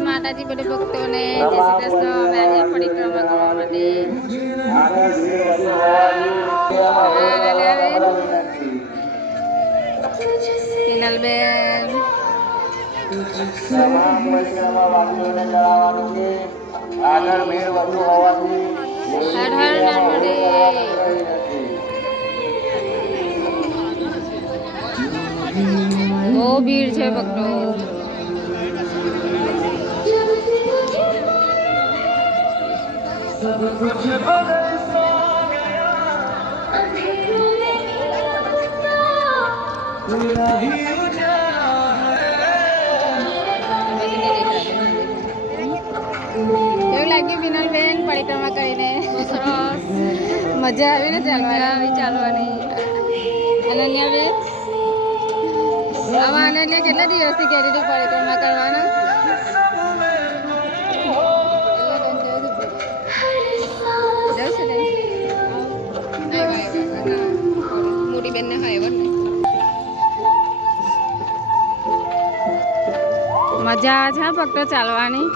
માતાજી બધા ભક્તોને જય શ્રી કૃષ્ણ. અમે આજે પરિક્રમા કરવા માટે હિનલબેન હર હર નર્મદે. બહુ ભીડ છે ભક્તો. કેવું લાગ્યું બિનલબેન પરિક્રમા કરીને? સરસ, મજા આવી ને ચાલવાની? અનન્યાબેન, આમાં અનન્યા કેટલા દિવસથી કહેતી હતી પરિક્રમા કરવાના? મોટી બેન ને મજા છે ફક્ત ચાલવાની.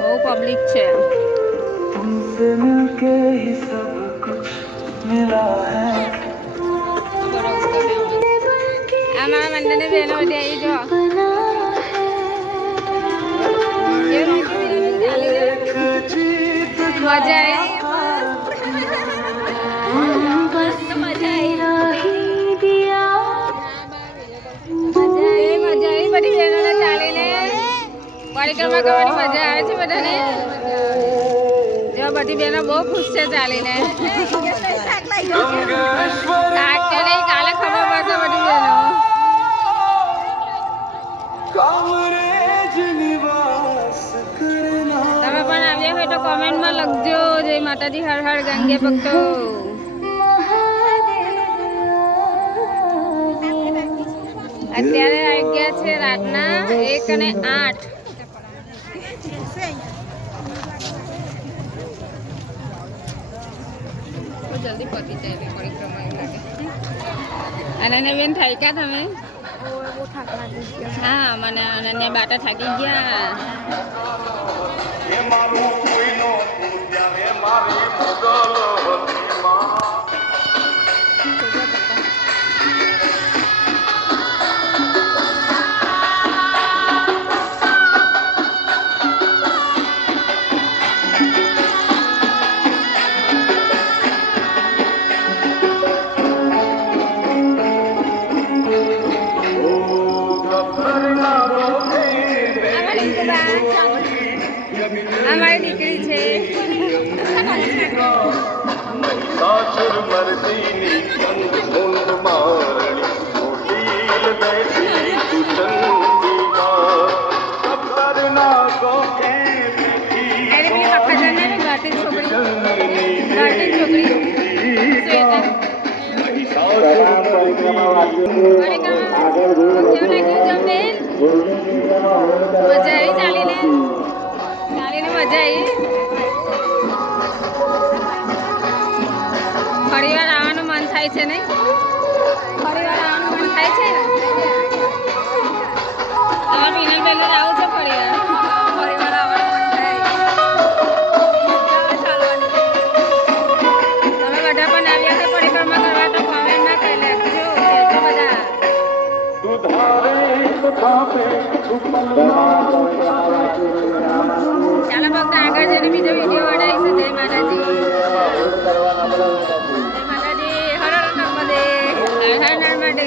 બહુ પબ્લિક છે. આ મારા મંદિરની બહેનો બધી આવી જો. મજા આવી બધી બહેનોને ચાલીને પરિક્રમા કરવાની મજા આવે છે બધાને. જો બધી બહેનો બહુ ખુશ છે ચાલીને. કાલે ખબર પડશે બધી બહેનો. તમે પણ આવ્યા હોય તો કોમેન્ટમાં લખજો. જય માતાજી, હર હર ગંગે ભક્તો. અત્યારે આવી ગયા છે રાતના 1:08. જલ્દી પતી જાય પરિક્રમા એવું લાગે. અને બેન થાક્યા તમે? હા, મને અનન્યા બાટા થાકી ગયા. અમારી દીકરી છે. ફરીવાર આવવાનું મન થાય છે ને? ફરીવાર આવવાનું મન થાય છે ને? તમારે વિનલબેન આવું છે ફરીવાર આવવાનું મન થાય. તમે બધા પણ આવ્યા છે પરિક્રમા કરવા તો કોમેન્ટમાં કહી નાખજો. બધા ચાલો ફક્ત આગળ જઈને બીજો વિડીયો બનાવીશું. જય માતાજી, જય માતાજી, હર હર નર્મદે, હર હર નર્મદે.